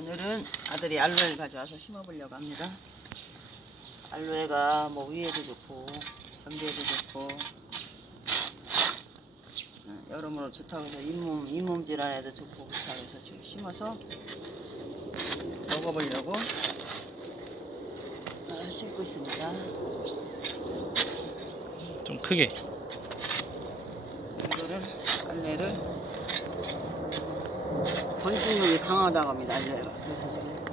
오늘은 아들이 알로에를 가져와서 심어보려고 합니다. 알로에가 뭐 위에도 좋고 변비에도 좋고 어, 여러모로 좋다고 해서 잇몸 잇몸 질환에도 좋고 그렇다고 해서 지금 심어서 먹어보려고 아, 심고 있습니다. 좀 크게. 이거를 알레를 번식력이 강하다고 합니다 알레가 그래서 지금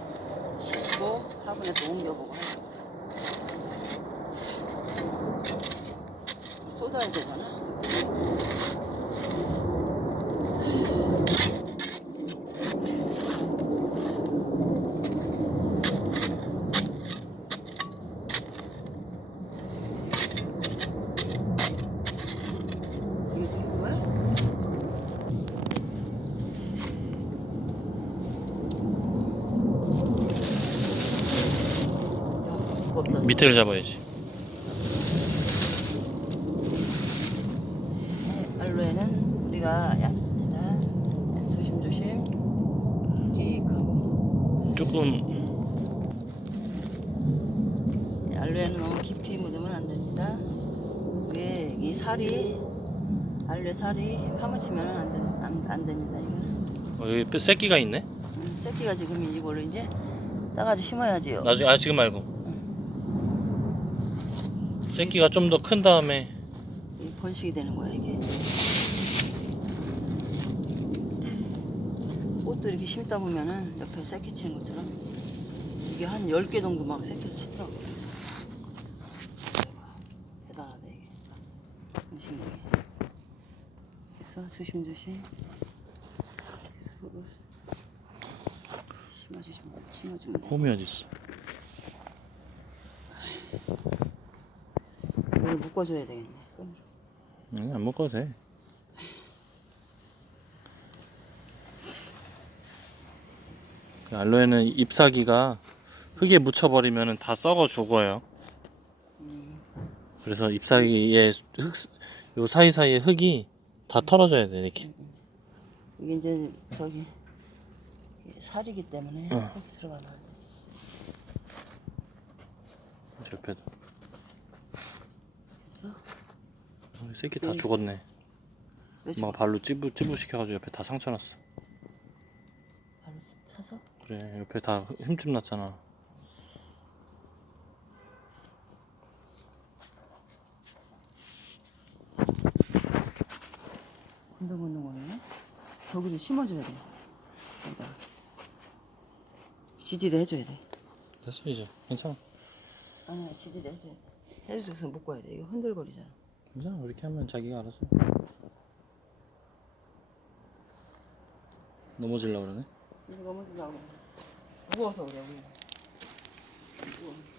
심고 화분에 또 옮겨보고 하려고 쏟아야 되잖아 이게 찍은 거야? 야, 무겁다. 밑에를 잡아야지. 네, 알로에는 우리가 얇습니다. 네, 조심조심 묵직하고 조금 네, 알로에는 너무 깊이 묻으면 안 됩니다. 왜이 살이 알로에 살이 파묻히면 안, 되, 안, 안 됩니다. 이거는 어, 여기 뼈- 새끼가 있네. 음, 새끼가 지금 이걸로 이제 따가지고 심어야지요. 나중에 아 지금 말고. 새끼가 좀 더 큰 다음에 이 번식이 되는 거야 이게. 꽃도 이렇게 심다 보면은 옆에 새끼 치는 것처럼 이게 한 10개 정도 막 새끼 치더라고 그래서. 대단하다 이게. 번식이. 그래서 조심조심. 그래서 그걸 심어주시면 심어주면 돼. 홈이 어디 있어? 이걸 묶어줘야 되겠네. 응, 안 먹어도 돼. 그 알로에는 잎사귀가 흙에 묻혀버리면 다 썩어 죽어요. 그래서 잎사귀에 흙, 요 사이사이에 흙이 다 털어져야 돼, 이렇게. 이게 이제 저기 살이기 때문에 어. 들어가면 안 돼. 옆에도. 그래서 어, 이 새끼 다 네. 죽었네. 왜 엄마가 발로 찌부, 찌부 시켜가지고 옆에 다 상처 났어. 바로 차서 그래, 옆에 다 흠집 났잖아. 군대 걷는 거네. 저기를 심어줘야 돼. 여기다 지지대 해줘야 돼. 됐어, 이제. 괜찮아. 아니야 지지대 해줘야 돼. 해줘서 묶어야 돼. 이거 흔들거리잖아. 괜찮아. 그렇게 하면 자기가 알아서. 넘어질라 그러네. 이거 넘어지려고. 무거워서 그래. 우리. 무거워.